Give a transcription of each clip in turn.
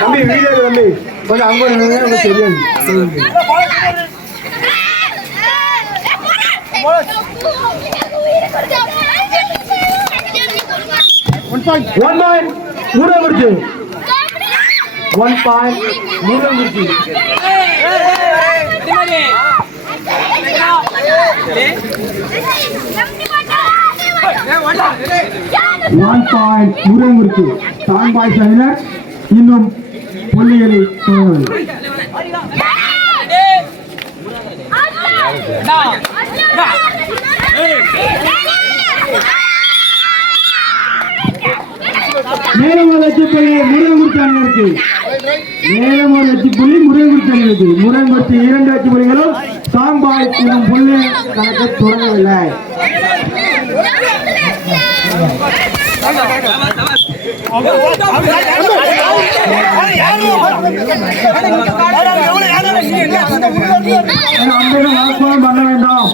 தம்பி வீடியோ தம்பி கொஞ்சம் அங்கே உங்களுக்கு தெரியாது. One point. Muramuruchi. 1 point. Muramuruchi. 1 point. Muramuruchi. Time by China. இன்னும் புள்ளிகளை தொடரவில்லை. மேலும் ஒரு வெற்றி புள்ளி முருகன்குறிச்சி அணியிற்கு. மேலும் ஒரு வெற்றி புள்ளி முருகன்குறிச்சி அணியிற்கு. முருகன்குறிச்சி 2 வெற்றி புள்ளிகளும் சாம்பாய் இன்னும் புள்ளி கணக்கை தொடங்கவில்லை. பண்ண வேண்டாம்.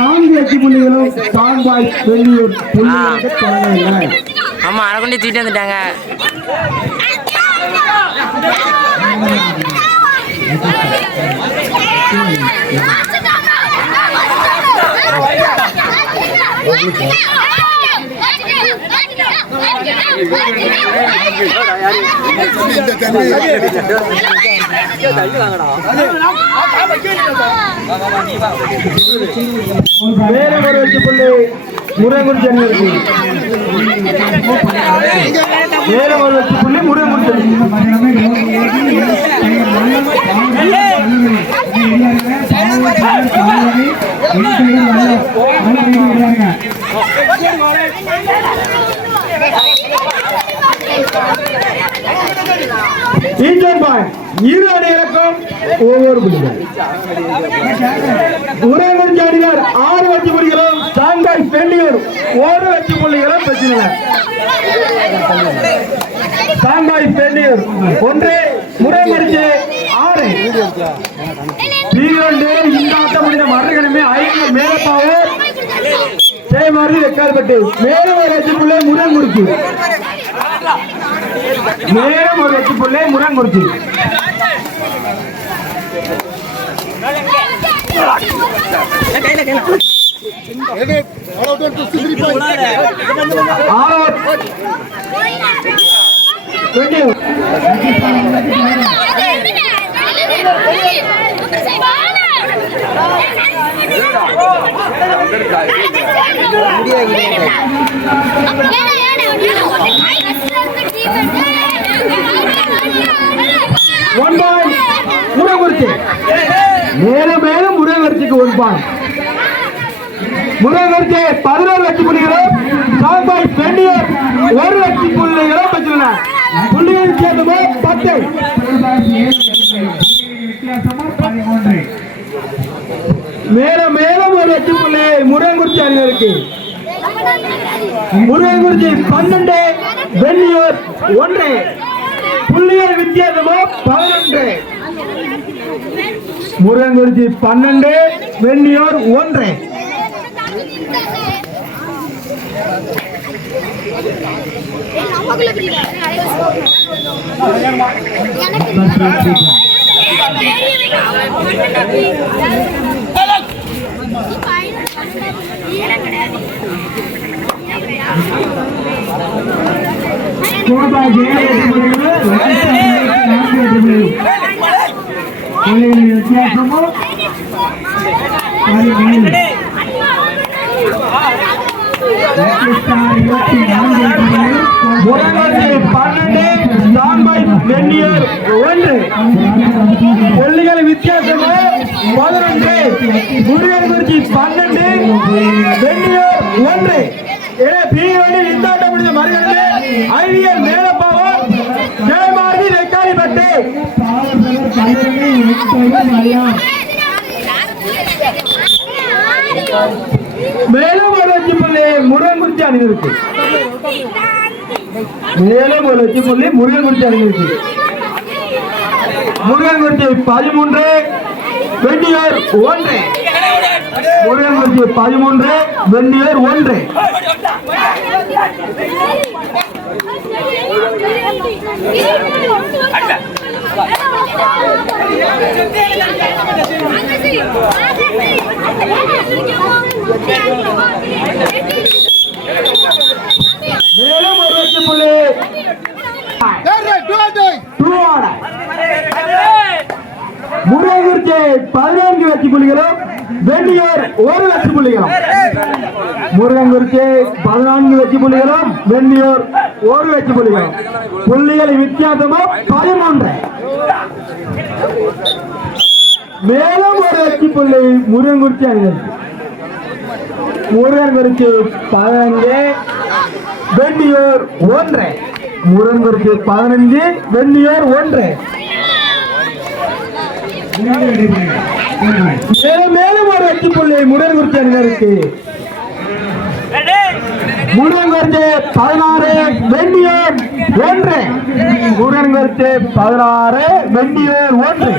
4 வெற்றி புள்ளிகளும் சாம்பாய் வெளியூர் புள்ளிகளுக்கு தொடங்கவில்லை. ஆமா அரைக்குண்டி தூக்கிட்டு வந்துட்டாங்க. வேற ஒரு வெற்றி புள்ளி முருகன்குறிச்சி அணியிற்கு. வேற ஒரு வெற்றி புள்ளி முருகன்குறிச்சி இரு அணிகளுக்கும் ஒவ்வொரு புள்ளிகள். முருகன்குறிச்சி அணியினர் 6 வெற்றி புள்ளிகளும் சாங்காய் பெண்ணியூர் 1 வெற்றி புள்ளிகளும் பெற்றுள்ளனர். சாங்காய் பெண்ணியூர் 1, முருகன்குறிச்சி 6. இந்த ஆட்டம் முடிந்த மறுகணமே 5 மேலப்பாவூர் சேமாரி வெக்கால்பட்டு. மேலும் ஒரு வெற்றி புள்ளி முருகன்குறிச்சி. மேலும் ஒரு வெற்றி புள்ளி முருகன்குறிச்சி. மேலும் மேலும் முருகன்குறிச்சிக்கு 1 பாயிண்ட். முருகன்குறிச்சி 11 வெற்றி புள்ளிகளும் சாம்பாய் பெண்ணியூர் 1 வெற்றி புள்ளிகளும் பெற்றுள்ளனர். புள்ளிகள் சேர்ந்தமோ 10. மேலும் மேலும் ஒரு வெற்றி புள்ளி முருகன்குறிச்சி அணியினருக்கு. முருகன்குறிச்சி 12, பெண்ணியூர் 1. புள்ளிகள் வித்தியாசமோ 11. முருகன்குறிச்சி 12, பெண்ணியூர் 1. புள்ளிகள் வித்தியாசமோ 11. முருகன்குறிச்சி 12, பெண்ணியூர் 1. இந்த ஆட்டம் முடிந்த மறுகணமே ஐவியல் மேலப்பாவூர் சேமாரி வெக்காலிப்பட்டு. மேலும் ஒரு வெற்றி புள்ளி முருகன்குறிச்சி அணியினருக்கு. மேலும் ஒரு வெற்றி புள்ளி முருகன்குறிச்சி அணியினருக்கு. முருகன்குறிச்சி 13, பெண்ணியூர் 1. முருகன்குறிச்சி 13, பெண்ணியூர் 1. மேலும் ஒரு வெற்றி புள்ளி முருகங்குறிச்சி 14 வெற்றி புள்ளிகளும் வெள்ளியூர் 1 வெற்றி புள்ளிகளும். முருகங்குறிச்சி 14 வெற்றி புள்ளிகளும் வெள்ளியூர் 1 வெற்றி புள்ளிகளும். புள்ளிகளின் வித்தியாசமும் 13. மேலும் ஒரு வெற்றி புள்ளி முருகங்குறிச்சி அணிகள். முருகங்குறிச்சி 15 வெள்ளியூர் 1. முருகங்குறிச்சி 15 வெள்ளியூர் 1. மேலும் ஒரு வெற்றி புள்ளி முருகங்குறிச்சி அணியினருக்கு. முருகங்குறிச்சி 16 வெள்ளியூர் 1. முருகங்குறிச்சி 16 வெள்ளியூர் 1.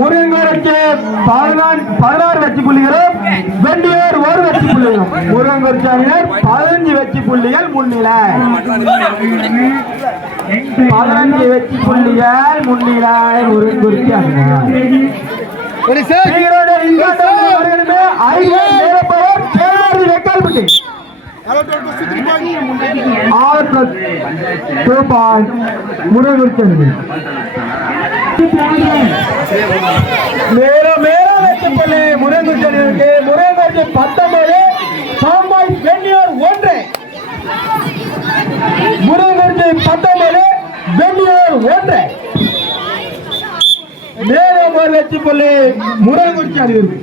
முருகங்குறிச்சி 16 வெற்றி புள்ளிகளும் வெள்ளியூர் 1 வெற்றி புள்ளிகளும். முருகங்குறிச்சி அணியினர் 15 வெற்றி புள்ளிகள் முன்னிலை. 15 வெற்றி புள்ளிகள் முன்னிலை முருகங்குறிச்சி அணியினர். மேலும் வெற்றி புள்ளி முருகங்குறிச்சி அணியினருக்கு. முருகங்குறிச்சி 19 சாம்பாய் வெள்ளியூர் 1. முருகங்குறிச்சி 19 வெள்ளியூர் 1. மேலும் ஒரு வெற்றி புள்ளி முருகங்குறிச்சி அணியினருக்கு.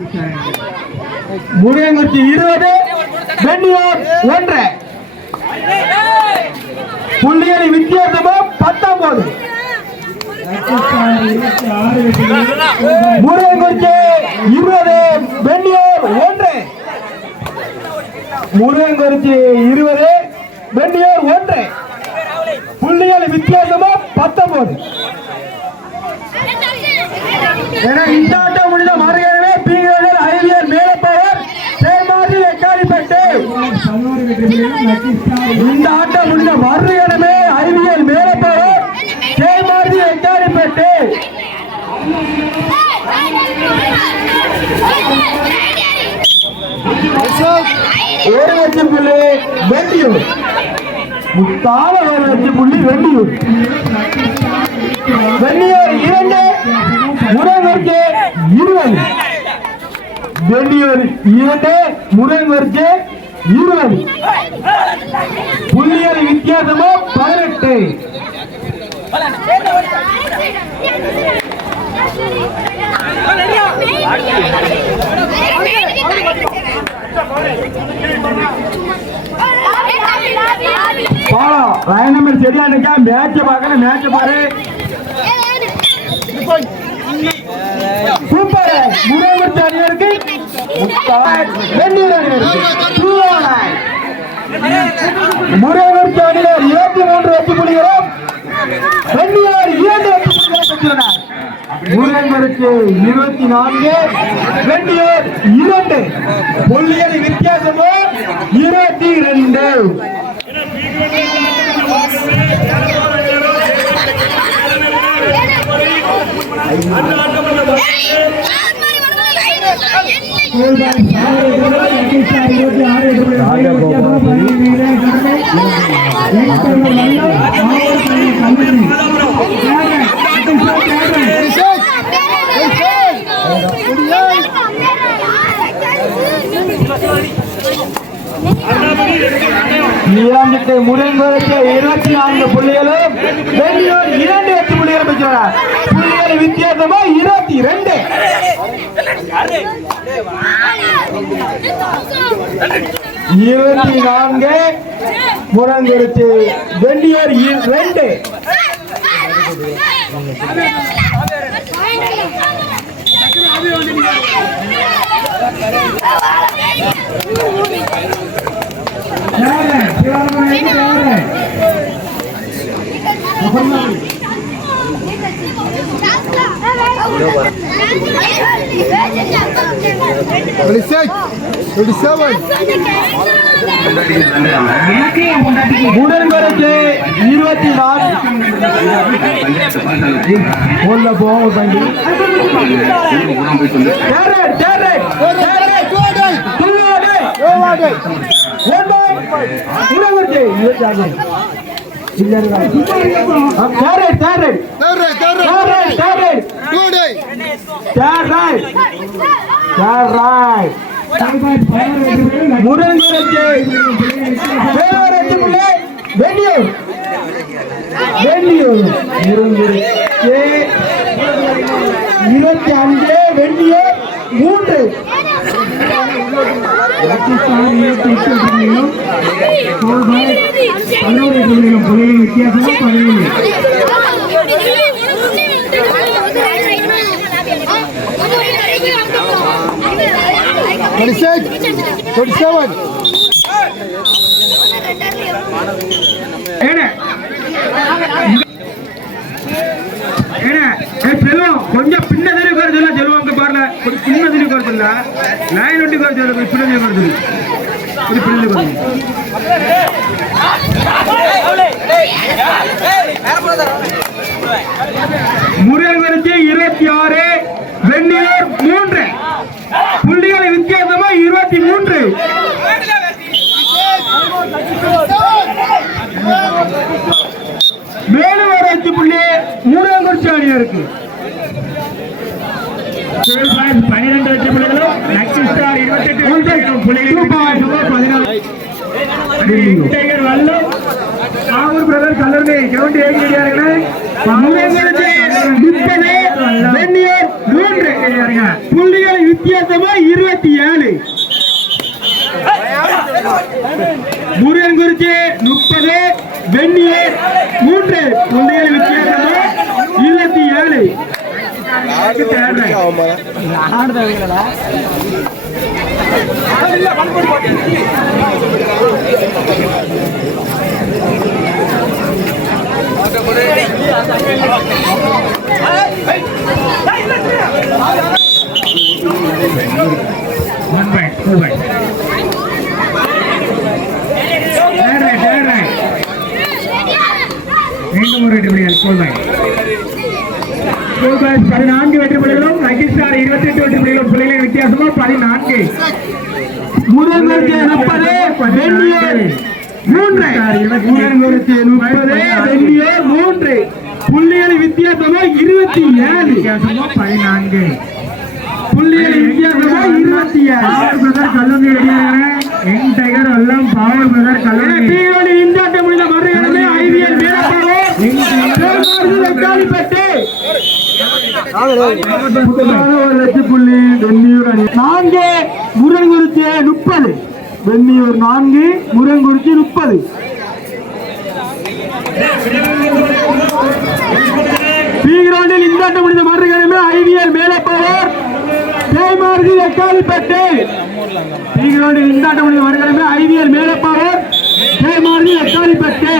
முருகங்குறிச்சி 20 வெள்ளியூர் 1. புள்ளிகளின் வித்தியாசமும் 19. முருகங்குறிச்சி 20 வெள்ளியூர் 1. முருகங்குறிச்சி 20 வெள்ளியூர் 1. புள்ளிகளின் வித்தியாசமும் 19. இந்த ஆட்டம் முடிந்த மறுகணமே பீங்கர் ஐவியர் மேலப்பவர் தேமாதி வெக்காரிப்பட்டு. இந்த ஆட்டம் முடிந்த மறுகணமே ஐவியர் மேலப்பவர் தேமாதி வெக்காரிப்பட்டு. ஒரு வெற்றி புள்ளி வெள்ளியூர். முத்தான ஒரு வெற்றி புள்ளி வெள்ளியூர். வெள்ளியூர் 2 முருகங்குறிச்சி 20. வெள்ளியூர் 2 முருகங்குறிச்சி 20. புள்ளிகளின் வித்தியாசமும் 18. லைன் நம்பர் சரியா இருக்கா? மேட்ச பார்க்கல, மேட்ச பாரு. சூப்பர். முருகங்குறிச்சி அணியினருக்கு வெள்ளியூர் அணியினருக்கு முருகங்குறிச்சி அணியினர் 23 வெற்றி புள்ளிகளும் வெள்ளியூர் 2 வெற்றி புள்ளிகளும் பெற்றுள்ளனர். முருகங்குறிச்சி 24 வெள்ளியூர் 2. புள்ளிகளின் வித்தியாசமும் 22. முருகங்குறிச்சி 24 புள்ளிகளும் வெள்ளியூர் 2 வெற்றி புள்ளிகளும் பெற்றுள்ளனர். புள்ளிகளின் வித்தியாசமும் 22. முருகங்குறிச்சி வெள்ளியூர் 2. முருகங்குறிச்சி 20 உள்ள போவோம் தம்பி இருபத்தி அஞ்சு வெள்ளியே 3 வித்தியாசம் 17 கொஞ்சம் பின்னதில் உட்கார சொல்லுவாங்க பாருல ஒரு பின்னதில் உட்கார சொல்ல லைன் ஒட்டி உட்கார சொல்ல பின்னதில் உட்கார சொல்லு ஒரு பின்னதில் முருகன் வரிசை 26 வெண்ணியூர் 3 புள்ளிகளை வித்தியாசமா 23 மேலும் ஒரு 5 புள்ளி முருகன் குறிச்சி அணியா இருக்கு 12 வெற்றி புள்ளிகளும் நெக்ஸ்ட் ஸ்டார் 28 புள்ளிகள் 14 டைகர் வல்லம் ஆவூர் பிரதர் கல்லூரி கவுண்டி ஏகிரியார்களே வெண்ணியூர் 3 புள்ளிகள் வித்தியாசமா 27 முருகன் குறிச்சி 30 வெண்ணியூர் 3 புள்ளிகள் வித்தியாசமா 27 14 வெற்றி புள்ளிகளும் நெக்ஸ்ட் ஸ்டார் 28 வெற்றி புள்ளிகளும் புள்ளிகளின் வித்தியாசமா 14 முதல் 30 வெண்ணியூர் 3 புள்ளிகளின் வித்தியாசமா 27 14 புள்ளிகளின் வித்தியாசமா 27 கல்லூரி யங் டைகர் எல்லாம் பவர் பிரதர் கல்லூரி இந்த ஆட்டம் முடிந்த மறுகணமே ஐவிஎல் வீரப்பட்டு 1,00,000 புள்ளி வெண்ணியூர் அணி 4 முருகன்குறிச்சி 30 வெண்ணியூர் 4 முருகன்குறிச்சி 30 பி கிரவுண்டில் இந்த ஆட்டம் முடிந்த மறுகணமே ஐவிஎல் மேலப்பவர் ஜெயமார்ஜி எக்காலிப்பட்டு பி கிரவுண்டில் இந்த ஆட்டம் முடிந்த மறுகணமே ஐவிஎல் மேலப்பவர் ஜெயமார்ஜி எக்காலிப்பட்டு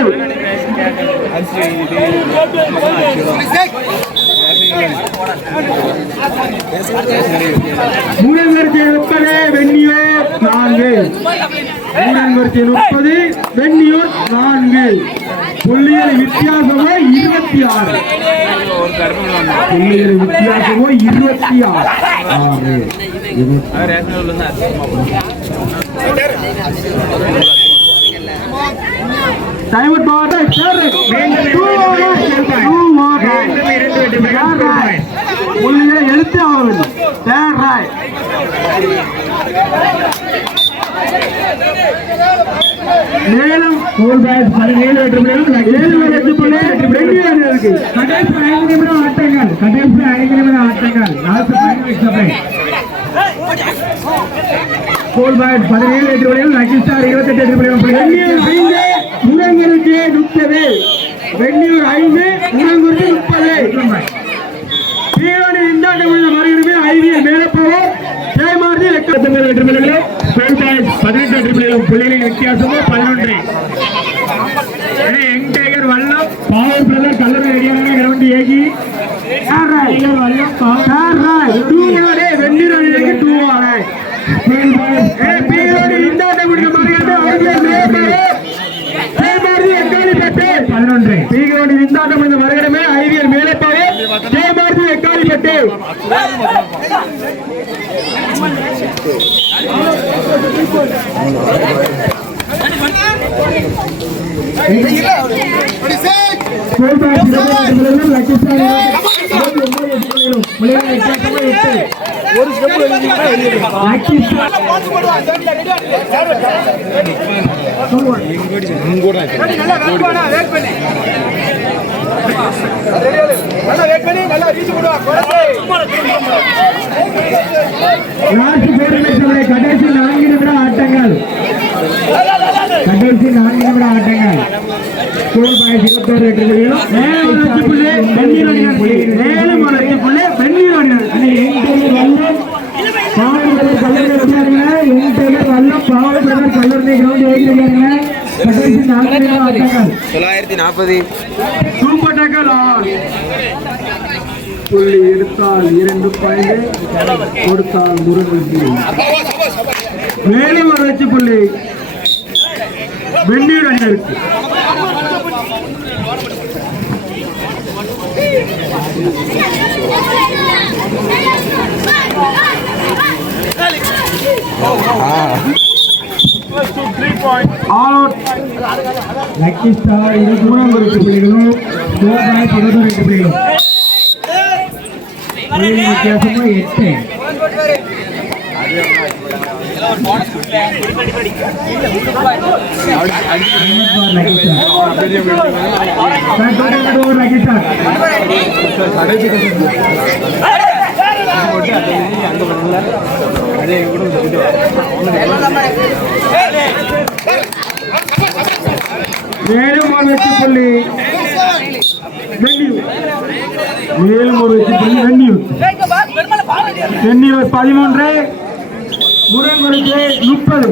முருகன்குறிச்சி 30 வெண்ணியூர் 4 முருகன்குறிச்சி 30 வெண்ணியூர் 4 புள்ளிகள் வித்தியாசமோ 26 புள்ளிகள் வித்தியாசமோ 26 டைம் அவுட் மாவட்ட புள்ளிகளை எழுத்து ஆக வேண்டும் தேர்ட் ராய் மேலும் 17 வெற்றி புள்ளிகள் 7 வெற்றி புள்ளிகள் இருக்கு கடைசி 5 நிமிடம் ஆட்டங்கள் லாஸ்ட் 5 நிமிஷம் கோல் பாயிண்ட் 17 வெற்றி புள்ளிகள் நெக்ஸ்ட் ஸ்டார் 28 வெற்றி புள்ளிகள் முருகன்குறிச்சி 30 வெண்ணியூர் 5 முருகன்குறிச்சி 30 தீவனி இந்த ஆண்டு மறுபடியும் ஐவிஎல் மேலப்பவர் ஜெயமார்ஜி வெற்றி புள்ளிகளும் 18 வெற்றி புள்ளிகளும் புள்ளிகளின் வித்தியாசமோ 11 யங் டைகர் வல்லம் பவர் பிரதர் கல்லூரி ரெடியான கிரவுண்ட் ஏகி வெந்நீர் அணிக்கு 2 ஆலை இந்த ஆண்டு 11 இந்த ஆட்டம் இந்த மறுகணமே ஐவியல் மேலப்பாவே ஜெயமார்த்தி எக்காலிப்பட்டு கடைசி 4 நிமிட ஆட்டங்கள் சூப்பர் டேக்கல் புள்ளி எடுத்தால் 2 பாயிண்ட் கொடுத்தால் முருகன் மேலும் ஒரு வெற்றி புள்ளி வெந்நீர் அணியிற்கு லக்கி ஸ்டார் 23 புள்ளிகளும் 22 புள்ளிகளும் வித்தியாசமா 8 மேலும் ஒரு வெற்றி புள்ளி மேலும் ஒரு வெற்றி புள்ளி வெந்நீர் 13 முருகனுக்கு 30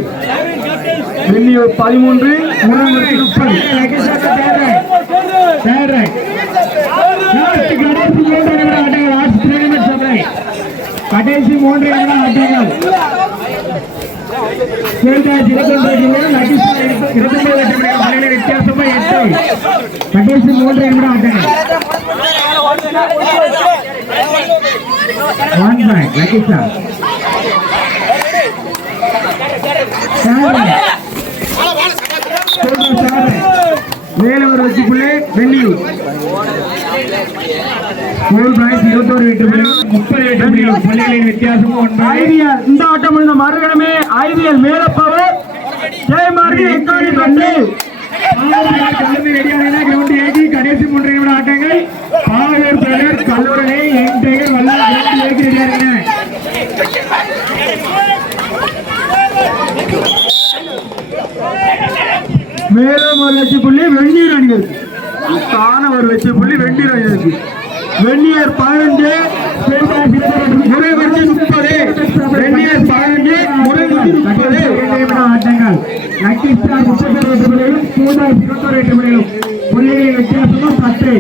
வெந்நீர் 13 முருகனுக்கு 30 கடைசி 3 நிமிட ஆட்டங்கள் வித்தியாசமா 8 கடைசி 3 நிமிட ஆட்டங்கள் 1 பாயிண்ட் லக்கி ஸ்டார் மேல ஒரு வெற்றி புள்ளி வெந்நீர் 38 புள்ளிகளின் வித்தியாசம் 1 இந்த ஆட்டம் இந்த மறுகணமே ஐவியல் மேலப்பாவே ஜெயமார்த்தி எக்காலிப்பட்டு கடைசி 3 நிமிட ஆட்டங்கள் Pavoor brother Kallurani young tiger மேலும் ஒரு வெற்றி புள்ளி வெந்நீர் அணியிருக்கு ஒரு வெற்றி புள்ளி வெந்நீர் அணியிருக்கு வெந்நீர் 15 முருகனுக்கு 30 வெந்நீர் 15 முருகனுக்கு 30 ஆட்டங்கள் லக்கி ஸ்டார் 32 புள்ளிகளும் 22 புள்ளிகளும் புள்ளிகளின் வித்தியாசமும் 10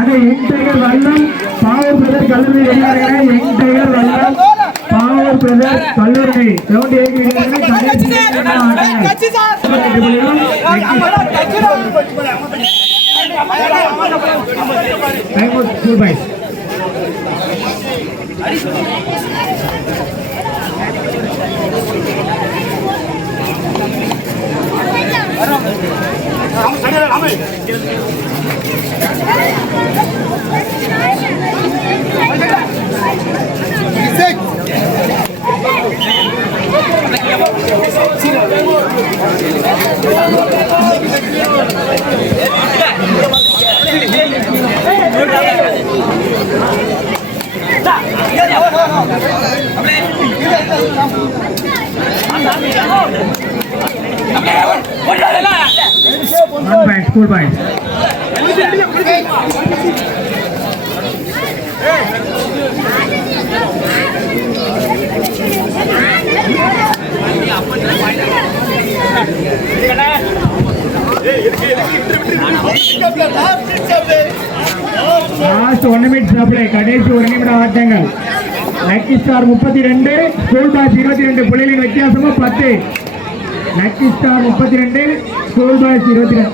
அதை யங் டைகர் வல்லம் பாவூர் பிரதர் கல்லூரி வெளியாடுகிறார் யங் டைகர் வல்லம் பாவூர் பிரதர் கல்லூரி கிரவுண்ட் ஏறியிருக்கிறார்கள் கடைசி School points. Last 1 minute supply. கடைசி 1 நிமிட ஆட்டங்கள். லக்கி ஸ்டார் 32, ஸ்கூல் பாய்ஸ் 22 புள்ளிகளின் வித்தியாசமும் 10. Lucky star 32, school boys 22.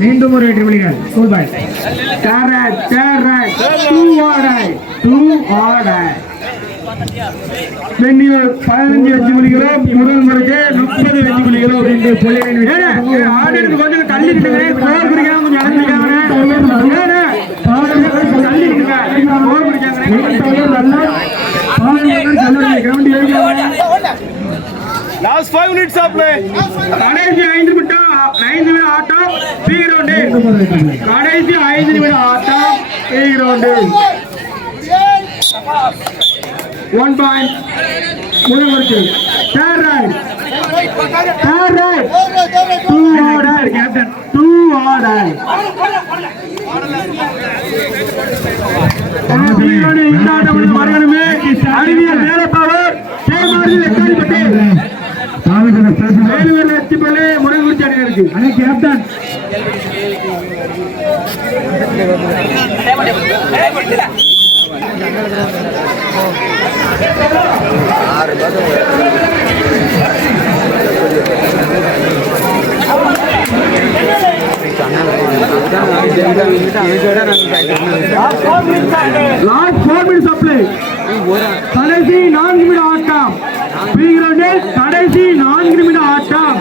மீண்டும் ஒரு வெற்றி புள்ளிகள். Full ball. Third right. 2 order. Venniyur 15 வெற்றி புள்ளிகளும் முருகன்புரத்து 30 வெற்றி புள்ளிகளும். ஆடியன்ஸ் கொஞ்சம் தள்ளி நின்னுங்க. ஸ்கோர் பிடிக்காம கொஞ்சம் அடங்கிக்காங்க. தள்ளி நின்னுங்க. Score பிடிக்காங்க. Last 5 minutes of play. கடைசி 5 நிமிட ஆட்டம் பி கிரவுண்டு. கடைசி 5 நிமிட ஆட்டம் பி கிரவுண்டு. 1 point முருகன்புரத்து. Third right. 2 order captain. 2 order. இந்த ஆட்டம் மறுகணமே அறிவியல் வேலைப்பாளர் கேமாரி வெக்காரிப்பட்டி வேலுவர் வெற்றி பள்ளி முருகன்புரத்து அணியினருக்கு. அணை captain last 4 minutes of play. கடைசி 4 நிமிட ஆட்டம் பி கிரவுண்டில். கடைசி 4 நிமிட ஆட்டம்.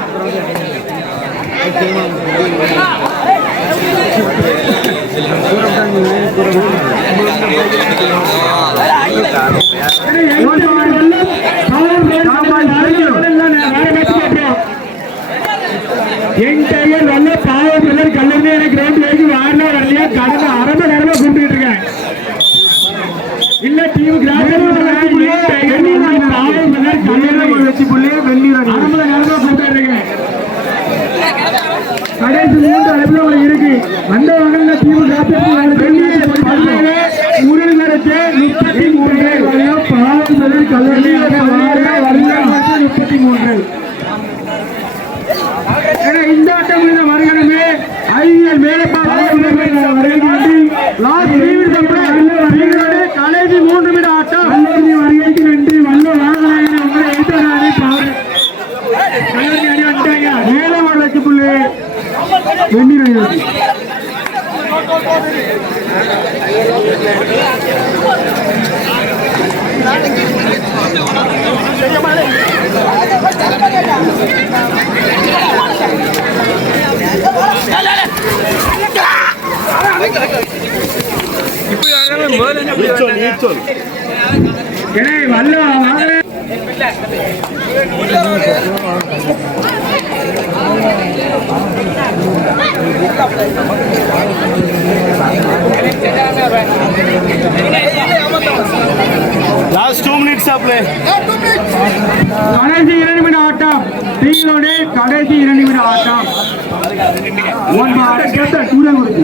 என்டையர் நல்ல பாவம் பிள்ளர் கல்லூரி எனக்கு கிரவுண்ட் வரைக்கும் வாரல வரலையா கடந்த அரை மணி நேரமா கூப்பிட்டு இருக்கேன். இல்ல டீம் கிராமம் பாவம் பிள்ளர் கல்லூரி வெற்றி புள்ளி வெள்ளீர் அரை மணி நேரமா கூப்பிட்டு இருக்கேன். கடைசி 3 அழைப்புல உங்களுக்கு இருக்கு. அந்த வகையில் டீம் முருகன்புரத்து 33 பாவம் பிள்ளர் கல்லூரி 33. இந்த ஆட்டம் மறுகணமே ஐவிஎல் மேலப்பாளையம் கடைசி 3 நிமிட ஆட்டம். வருகைக்கு நன்றி. வல்ல வாங்கலாங்க உங்களை அணி வந்துட்டாங்க. மேலும் ஒரு வெற்றி புள்ளி வெண்ணீர். வல்ல வாங்கல Last 2 minutes of play. கடைசி 2 நிமிட ஆட்டம் டீமோட கடைசி 2 நிமிட ஆட்டம். 1 பால் கேப்டன் முருகன்புரத்து.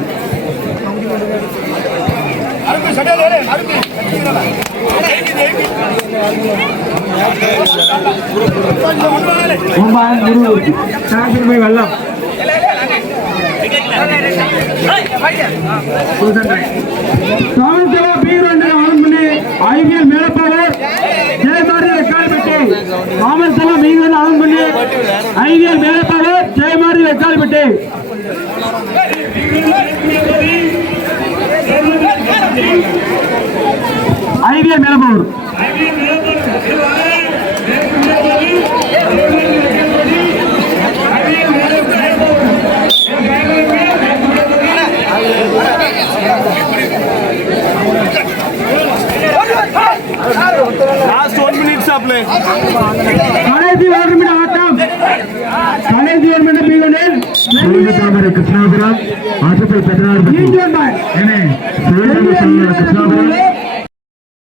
வெள்ளம் ஐபிஎல் மேலப்பாளர் ஜெயமாரி வெக்காலிப்பட்டி. மாமன் செல்வம் மீது ஆன் பண்ணி ஐபிஎல் மேலப்பாளர் ஜெயமாரி வெக்காலிப்பட்டி. ஐபிஎல் மேலப்பாளர் Last 1 minute of play. கடைசி 1 நிமிட ஆட்டம். கடைசி 1 நிமிட பீகனில் கிருஷ்ணாபுரம் ஆசிரியர் பெற்றார்.